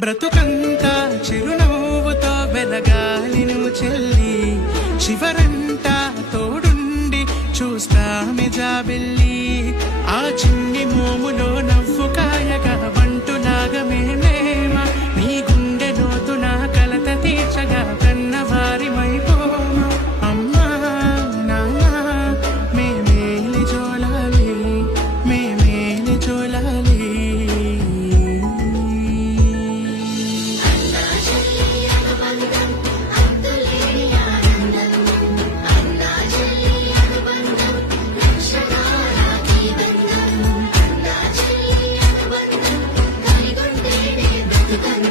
బ్రతుకంతా చిరునవ్వుతో వెలగాలి నువ్వు చెల్లి, చివరంతా తోడుండి చూస్తామె జాబిల్లి. ఆ చిన్ని మోములో నవ్వు కాయగా వంటులాగా మేమేమ, నీ గుండె లోతున కలత తీర్చగా కన్నవారిమైపోమ. అమ్మా నాన్న మేమేలి జోలాలి, మేమేలి జోలాలి. Thank you.